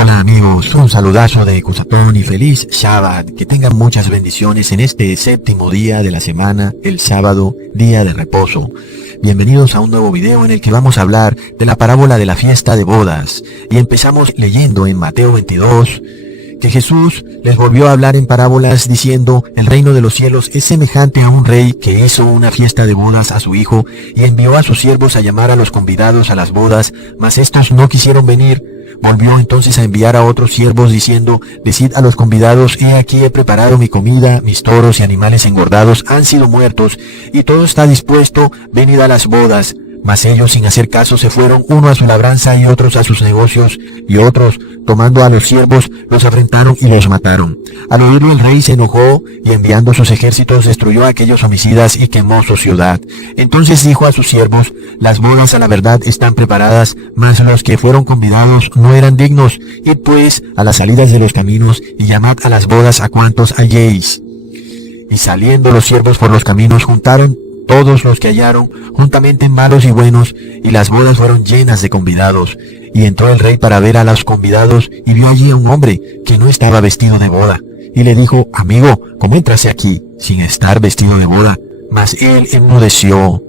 Hola amigos, un saludazo de Cusapón y feliz Shabbat. Que tengan muchas bendiciones en este séptimo día de la semana, el sábado, día de reposo. Bienvenidos a un nuevo video en el que vamos a hablar de la parábola de la fiesta de bodas. Y empezamos leyendo en Mateo 22, que Jesús les volvió a hablar en parábolas diciendo: el reino de los cielos es semejante a un rey que hizo una fiesta de bodas a su hijo y envió a sus siervos a llamar a los convidados a las bodas, mas estos no quisieron venir. Volvió entonces a enviar a otros siervos diciendo: decid a los convidados, he aquí he preparado mi comida, mis toros y animales engordados han sido muertos, y todo está dispuesto, venid a las bodas. Mas ellos, sin hacer caso, se fueron, uno a su labranza y otros a sus negocios, y otros, tomando a los siervos, los afrentaron y los mataron. Al oírlo el rey se enojó, y enviando sus ejércitos destruyó a aquellos homicidas y quemó su ciudad. Entonces dijo a sus siervos: las bodas a la verdad están preparadas, mas los que fueron convidados no eran dignos. Id pues a las salidas de los caminos, y llamad a las bodas a cuantos halléis. Y saliendo los siervos por los caminos, juntaron todos los que hallaron, juntamente malos y buenos, y las bodas fueron llenas de convidados. Y entró el rey para ver a los convidados, y vio allí a un hombre que no estaba vestido de boda. Y le dijo: amigo, ¿cómo entraste aquí sin estar vestido de boda? Mas él enmudeció.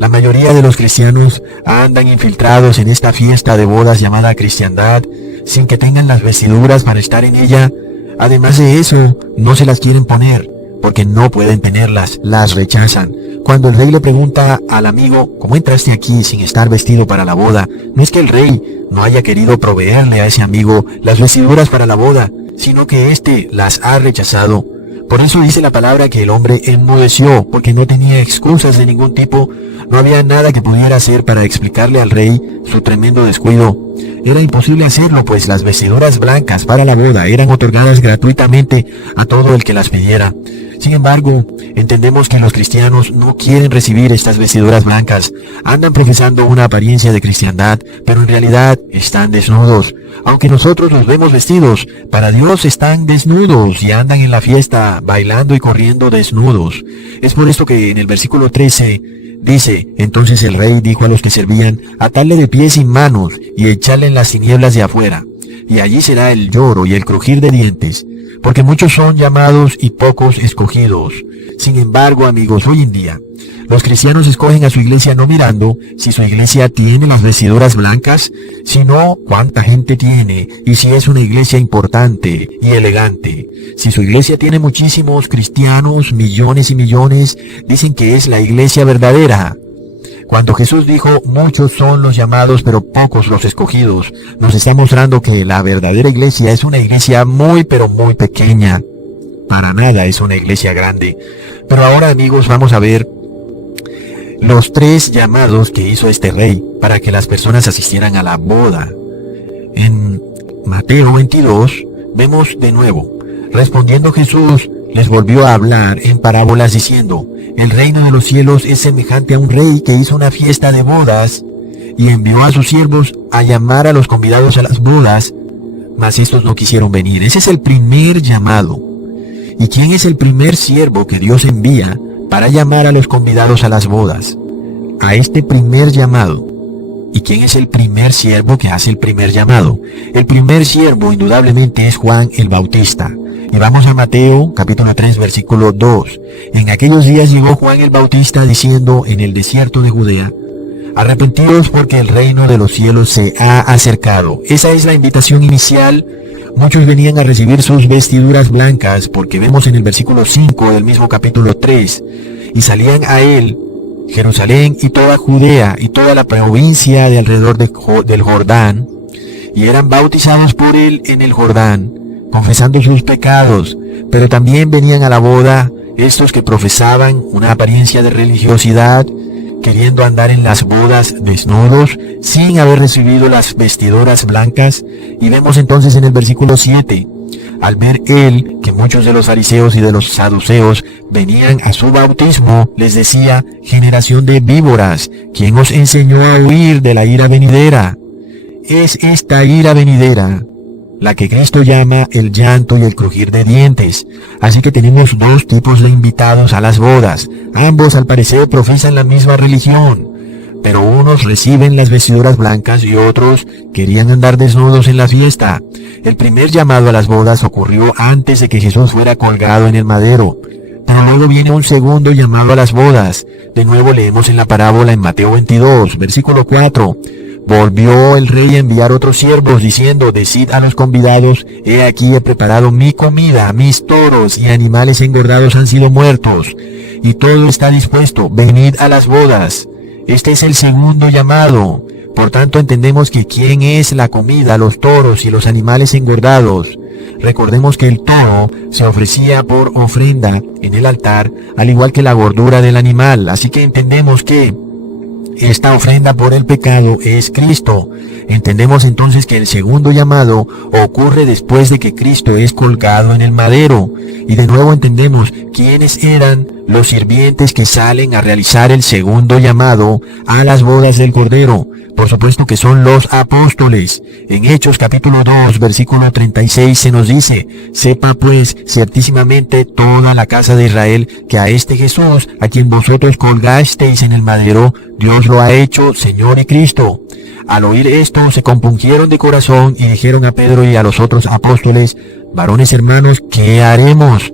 La mayoría de los cristianos andan infiltrados en esta fiesta de bodas llamada cristiandad, sin que tengan las vestiduras para estar en ella. Además de eso, no se las quieren poner, porque no pueden tenerlas, las rechazan. Cuando el rey le pregunta al amigo: ¿cómo entraste aquí sin estar vestido para la boda?, no es que el rey no haya querido proveerle a ese amigo las vestiduras para la boda, sino que éste las ha rechazado. Por eso dice la palabra que el hombre enmudeció, porque no tenía excusas de ningún tipo. No había nada que pudiera hacer para explicarle al rey su tremendo descuido. Era imposible hacerlo, pues las vestiduras blancas para la boda eran otorgadas gratuitamente a todo el que las pidiera. Sin embargo, entendemos que los cristianos no quieren recibir estas vestiduras blancas. Andan profesando una apariencia de cristiandad, pero en realidad están desnudos. Aunque nosotros los vemos vestidos, para Dios están desnudos y andan en la fiesta bailando y corriendo desnudos. Es por esto que en el versículo 13 dice: entonces el rey dijo a los que servían: atadle de pies y manos y echadle en las tinieblas de afuera, y allí será el lloro y el crujir de dientes, porque muchos son llamados y pocos escogidos. Sin embargo, amigos, hoy en día los cristianos escogen a su iglesia no mirando si su iglesia tiene las vestiduras blancas, sino cuánta gente tiene y si es una iglesia importante y elegante. Si su iglesia tiene muchísimos cristianos, millones y millones, dicen que es la iglesia verdadera. Cuando Jesús dijo: muchos son los llamados, pero pocos los escogidos, nos está mostrando que la verdadera iglesia es una iglesia muy pero muy pequeña. Para nada es una iglesia grande. Pero ahora, amigos, vamos a ver los tres llamados que hizo este rey para que las personas asistieran a la boda. En Mateo 22 vemos de nuevo: respondiendo Jesús les volvió a hablar en parábolas diciendo: el reino de los cielos es semejante a un rey que hizo una fiesta de bodas y envió a sus siervos a llamar a los convidados a las bodas, mas estos no quisieron venir. Ese es el primer llamado. ¿Y quién es el primer siervo que Dios envía para llamar a los convidados a las bodas? A este primer llamado. ¿Y quién es el primer siervo que hace el primer llamado? El primer siervo indudablemente es Juan el Bautista. Y vamos a Mateo capítulo 3 versículo 2. En aquellos días llegó Juan el Bautista diciendo en el desierto de Judea: arrepentidos porque el reino de los cielos se ha acercado. Esa es la invitación inicial. Muchos venían a recibir sus vestiduras blancas, porque vemos en el versículo 5 del mismo capítulo 3, y salían a él Jerusalén y toda Judea y toda la provincia de alrededor del Jordán, y eran bautizados por él en el Jordán, confesando sus pecados. Pero también venían a la boda estos que profesaban una apariencia de religiosidad, queriendo andar en las bodas desnudos, sin haber recibido las vestiduras blancas. Y vemos entonces en el versículo 7, al ver él que muchos de los fariseos y de los saduceos venían a su bautismo, les decía: generación de víboras, ¿quién os enseñó a huir de la ira venidera? Es esta ira venidera la que Cristo llama el llanto y el crujir de dientes. Así que tenemos dos tipos de invitados a las bodas. Ambos al parecer profesan la misma religión, pero unos reciben las vestiduras blancas y otros querían andar desnudos en la fiesta. El primer llamado a las bodas ocurrió antes de que Jesús fuera colgado en el madero. Pero luego viene un segundo llamado a las bodas. De nuevo leemos en la parábola en Mateo 22, versículo 4. Volvió el rey a enviar otros siervos, diciendo: decid a los convidados, he aquí he preparado mi comida, mis toros y animales engordados han sido muertos, y todo está dispuesto, venid a las bodas. Este es el segundo llamado. Por tanto, entendemos que quién es la comida, los toros y los animales engordados. Recordemos que el toro se ofrecía por ofrenda en el altar, al igual que la gordura del animal. Así que entendemos que esta ofrenda por el pecado es Cristo. Entendemos entonces que el segundo llamado ocurre después de que Cristo es colgado en el madero. Y de nuevo entendemos quiénes eran los sirvientes que salen a realizar el segundo llamado a las bodas del Cordero. Por supuesto que son los apóstoles. En Hechos capítulo 2, versículo 36 se nos dice: sepa pues ciertísimamente toda la casa de Israel que a este Jesús, a quien vosotros colgasteis en el madero, Dios lo ha hecho Señor y Cristo. Al oír esto se compungieron de corazón y dijeron a Pedro y a los otros apóstoles: varones hermanos, ¿qué haremos?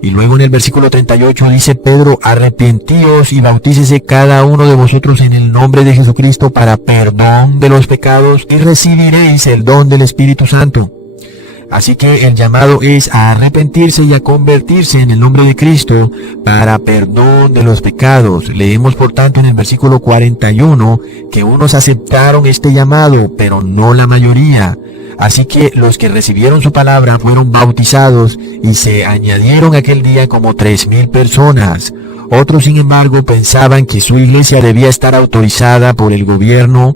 Y luego en el versículo 38 dice Pedro: arrepentíos y bautícese cada uno de vosotros en el nombre de Jesucristo para perdón de los pecados y recibiréis el don del Espíritu Santo. Así que el llamado es a arrepentirse y a convertirse en el nombre de Cristo para perdón de los pecados. Leemos por tanto en el versículo 41 que unos aceptaron este llamado, pero no la mayoría. Así que los que recibieron su palabra fueron bautizados y se añadieron aquel día como 3,000 personas. Otros, sin embargo, pensaban que su iglesia debía estar autorizada por el gobierno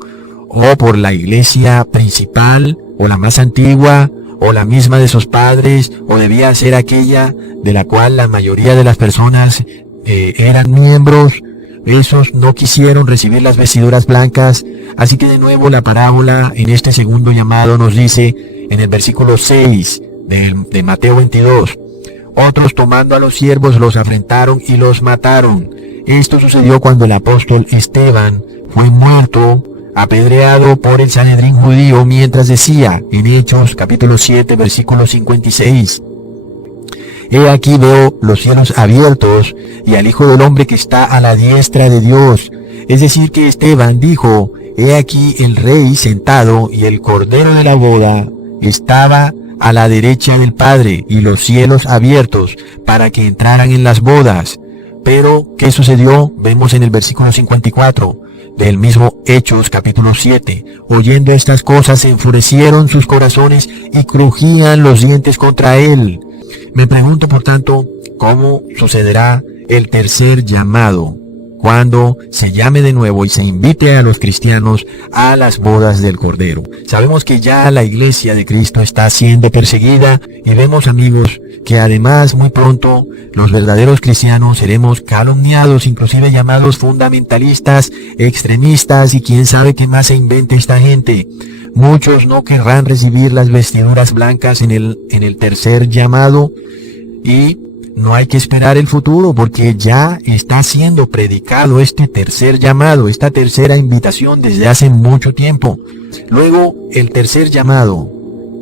o por la iglesia principal o la más antigua o la misma de sus padres, o debía ser aquella de la cual la mayoría de las personas eran miembros. Esos no quisieron recibir las vestiduras blancas. Así que de nuevo la parábola en este segundo llamado nos dice en el versículo 6 de Mateo 22: otros tomando a los siervos los afrentaron y los mataron. Esto sucedió cuando el apóstol Esteban fue muerto, apedreado por el Sanedrín judío, mientras decía en Hechos capítulo 7 versículo 56: he aquí veo los cielos abiertos y al Hijo del Hombre que está a la diestra de Dios. Es decir, que Esteban dijo: he aquí el Rey sentado y el Cordero de la boda estaba a la derecha del Padre y los cielos abiertos para que entraran en las bodas. Pero, ¿qué sucedió? Vemos en el versículo 54 del mismo Hechos capítulo 7. Oyendo estas cosas se enfurecieron sus corazones y crujían los dientes contra él. Me pregunto, por tanto, ¿cómo sucederá el tercer llamado cuando se llame de nuevo y se invite a los cristianos a las bodas del Cordero? Sabemos que ya la iglesia de Cristo está siendo perseguida y vemos, amigos, que además muy pronto los verdaderos cristianos seremos calumniados, inclusive llamados fundamentalistas, extremistas y quién sabe qué más se invente esta gente. Muchos no querrán recibir las vestiduras blancas en el tercer llamado, y no hay que esperar el futuro porque ya está siendo predicado este tercer llamado, esta tercera invitación desde hace mucho tiempo. Luego, el tercer llamado.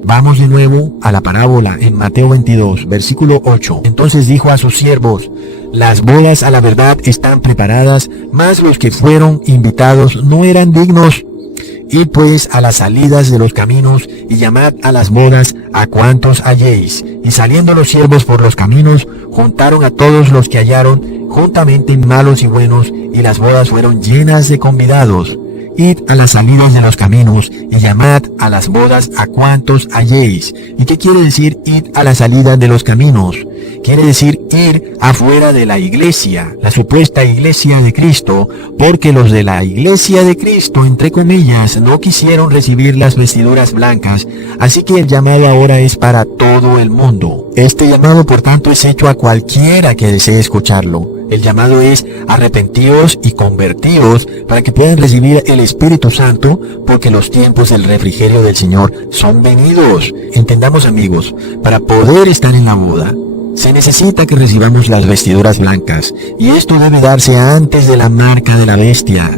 Vamos de nuevo a la parábola en Mateo 22, versículo 8. Entonces dijo a sus siervos: las bodas a la verdad están preparadas, mas los que fueron invitados no eran dignos. Id pues a las salidas de los caminos y llamad a las bodas a cuantos halléis. Y saliendo los siervos por los caminos, juntaron a todos los que hallaron, juntamente malos y buenos, y las bodas fueron llenas de convidados. Id a las salidas de los caminos y llamad a las bodas a cuantos halléis. ¿Y qué quiere decir id a la salida de los caminos? Quiere decir ir afuera de la iglesia, la supuesta iglesia de Cristo, porque los de la iglesia de Cristo, entre comillas, no quisieron recibir las vestiduras blancas, así que el llamado ahora es para todo el mundo. Este llamado, por tanto, es hecho a cualquiera que desee escucharlo. El llamado es arrepentíos y convertíos para que puedan recibir el Espíritu Santo, porque los tiempos del refrigerio del Señor son venidos. Entendamos, amigos, para poder estar en la boda, se necesita que recibamos las vestiduras blancas, y esto debe darse antes de la marca de la bestia.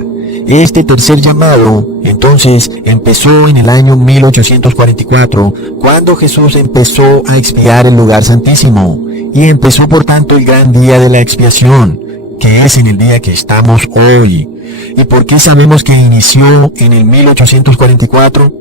Este tercer llamado, entonces, empezó en el año 1844, cuando Jesús empezó a expiar el lugar santísimo, y empezó por tanto el gran día de la expiación, que es en el día que estamos hoy. ¿Y por qué sabemos que inició en el 1844?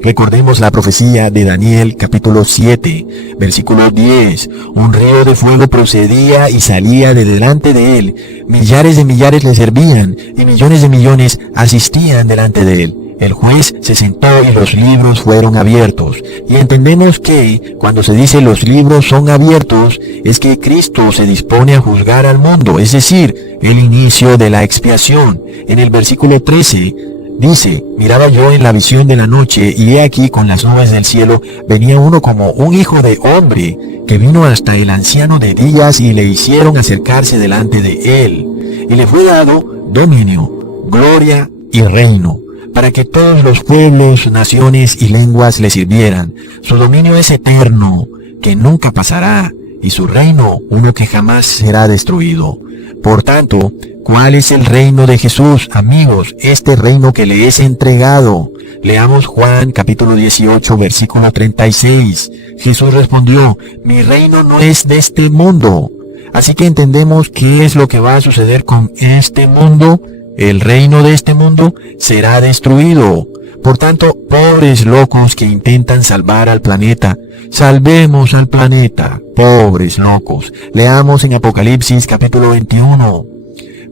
Recordemos la profecía de Daniel capítulo 7, versículo 10. Un río de fuego procedía y salía de delante de él. Millares de millares le servían y millones de millones asistían delante de él. El juez se sentó y los libros fueron abiertos. Y entendemos que cuando se dice los libros son abiertos, es que Cristo se dispone a juzgar al mundo, es decir, el inicio de la expiación. En el versículo 13, dice, miraba yo en la visión de la noche, y he aquí con las nubes del cielo venía uno como un hijo de hombre, que vino hasta el anciano de días y le hicieron acercarse delante de él. Y le fue dado dominio, gloria y reino, para que todos los pueblos, naciones y lenguas le sirvieran. Su dominio es eterno, que nunca pasará, y su reino uno que jamás será destruido. Por tanto, ¿cuál es el reino de Jesús, amigos? Este reino que le es entregado. Leamos Juan capítulo 18, versículo 36. Jesús respondió, mi reino no es de este mundo. Así que entendemos qué es lo que va a suceder con este mundo. El reino de este mundo será destruido. Por tanto, pobres locos que intentan salvar al planeta, salvemos al planeta, pobres locos. Leamos en Apocalipsis capítulo 21.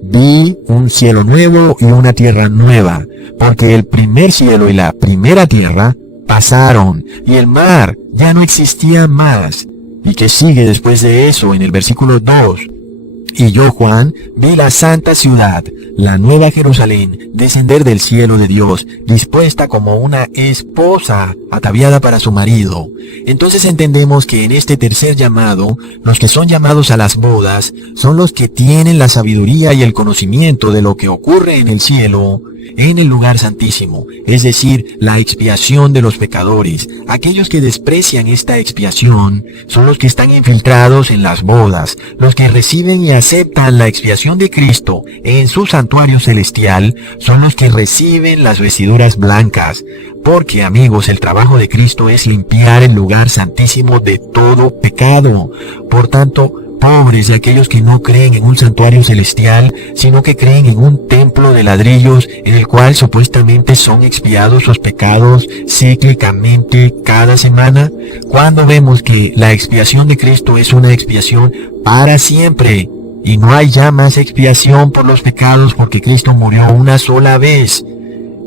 Vi un cielo nuevo y una tierra nueva, porque el primer cielo y la primera tierra pasaron, y el mar ya no existía más. ¿Y qué sigue después de eso en el versículo 2? Y yo, Juan, vi la santa ciudad, la nueva Jerusalén, descender del cielo de Dios, dispuesta como una esposa ataviada para su marido. Entonces entendemos que en este tercer llamado, los que son llamados a las bodas, son los que tienen la sabiduría y el conocimiento de lo que ocurre en el cielo, en el lugar santísimo, es decir, la expiación de los pecadores. Aquellos que desprecian esta expiación son los que están infiltrados en las bodas, los que reciben y aceptan la expiación de Cristo en su santuario celestial, son los que reciben las vestiduras blancas. Porque, amigos, el trabajo de Cristo es limpiar el lugar santísimo de todo pecado. Por tanto, pobres de aquellos que no creen en un santuario celestial, sino que creen en un templo de ladrillos en el cual supuestamente son expiados sus pecados cíclicamente cada semana, cuando vemos que la expiación de Cristo es una expiación para siempre, y no hay ya más expiación por los pecados porque Cristo murió una sola vez.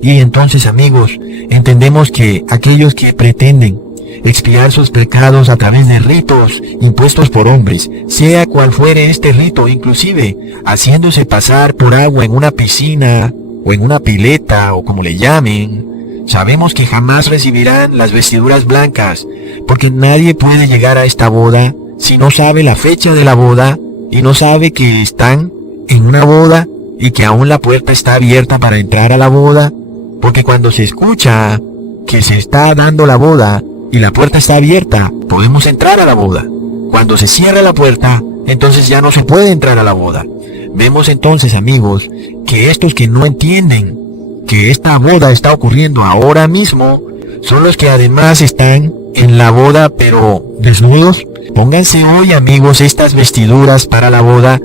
Y entonces, amigos, entendemos que aquellos que pretenden expiar sus pecados a través de ritos impuestos por hombres, sea cual fuere este rito, inclusive haciéndose pasar por agua en una piscina o en una pileta o como le llamen, sabemos que jamás recibirán las vestiduras blancas, porque nadie puede llegar a esta boda si no sabe la fecha de la boda y no sabe que están en una boda y que aún la puerta está abierta para entrar a la boda, porque cuando se escucha que se está dando la boda y la puerta está abierta, podemos entrar a la boda. Cuando se cierra la puerta, entonces ya no se puede entrar a la boda. Vemos entonces, amigos, que estos que no entienden que esta boda está ocurriendo ahora mismo, son los que además están en la boda pero desnudos. Pónganse hoy, amigos, estas vestiduras para la boda,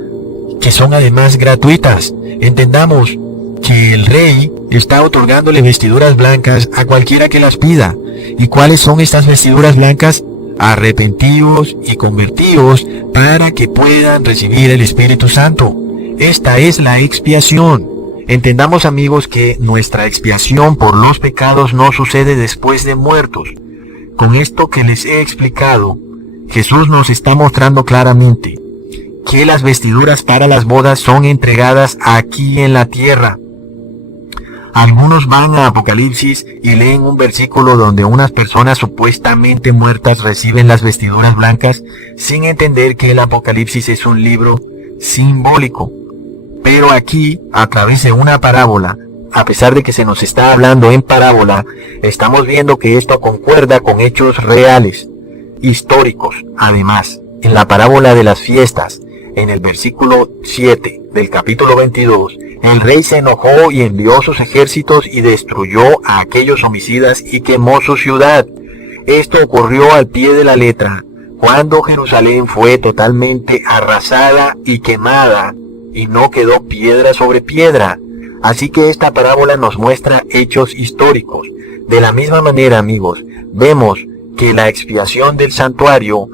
que son además gratuitas. Entendamos que el rey está otorgándole vestiduras blancas a cualquiera que las pida. ¿Y cuáles son estas vestiduras blancas? Arrepentíos y convertíos para que puedan recibir el Espíritu Santo. Esta es la expiación. Entendamos, amigos, que nuestra expiación por los pecados no sucede después de muertos. Con esto que les he explicado, Jesús nos está mostrando claramente que las vestiduras para las bodas son entregadas aquí en la tierra. Algunos van a Apocalipsis y leen un versículo donde unas personas supuestamente muertas reciben las vestiduras blancas, sin entender que el Apocalipsis es un libro simbólico. Pero aquí, a través de una parábola, a pesar de que se nos está hablando en parábola, estamos viendo que esto concuerda con hechos reales, históricos, además. En la parábola de las fiestas, en el versículo 7 del capítulo 22, el rey se enojó y envió sus ejércitos y destruyó a aquellos homicidas y quemó su ciudad. Esto ocurrió al pie de la letra, cuando Jerusalén fue totalmente arrasada y quemada, y no quedó piedra sobre piedra. Así que esta parábola nos muestra hechos históricos. De la misma manera, amigos, vemos que la expiación del santuario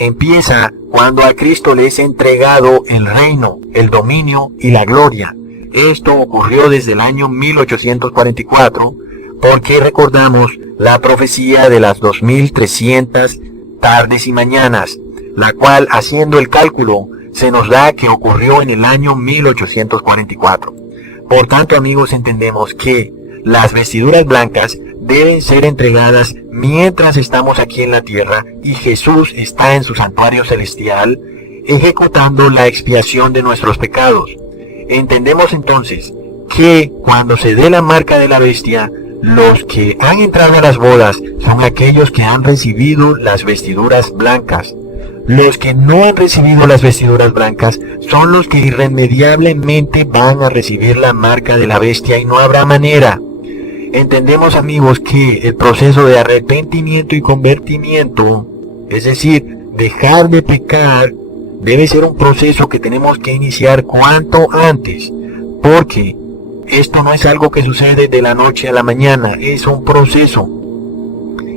empieza cuando a Cristo le es entregado el reino, el dominio y la gloria. Esto ocurrió desde el año 1844, porque recordamos la profecía de las 2300 tardes y mañanas, la cual, haciendo el cálculo, se nos da que ocurrió en el año 1844. Por tanto, amigos, entendemos que las vestiduras blancas deben ser entregadas mientras estamos aquí en la tierra y Jesús está en su santuario celestial, ejecutando la expiación de nuestros pecados. Entendemos entonces que cuando se dé la marca de la bestia, los que han entrado a las bodas son aquellos que han recibido las vestiduras blancas. Los que no han recibido las vestiduras blancas son los que irremediablemente van a recibir la marca de la bestia y no habrá manera. Entendemos, amigos, que el proceso de arrepentimiento y convertimiento, es decir, dejar de pecar, debe ser un proceso que tenemos que iniciar cuanto antes, porque esto no es algo que sucede de la noche a la mañana, es un proceso.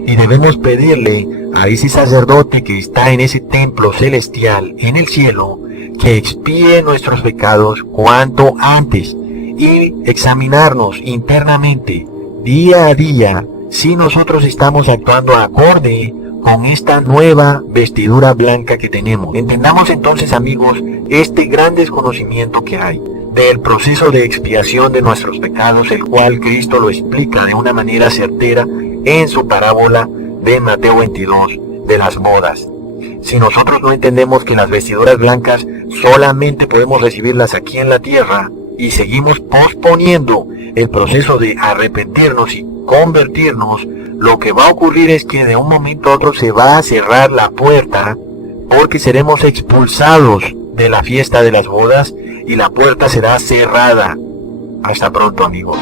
Y debemos pedirle a ese sacerdote que está en ese templo celestial, en el cielo, que expíe nuestros pecados cuanto antes y examinarnos internamente, día a día, si nosotros estamos actuando acorde con esta nueva vestidura blanca que tenemos. Entendamos entonces, amigos, este gran desconocimiento que hay del proceso de expiación de nuestros pecados, el cual Cristo lo explica de una manera certera en su parábola de Mateo 22 de las bodas. Si nosotros no entendemos que las vestiduras blancas solamente podemos recibirlas aquí en la tierra y seguimos posponiendo el proceso de arrepentirnos y convertirnos, lo que va a ocurrir es que de un momento a otro se va a cerrar la puerta, porque seremos expulsados de la fiesta de las bodas y la puerta será cerrada. Hasta pronto, amigos.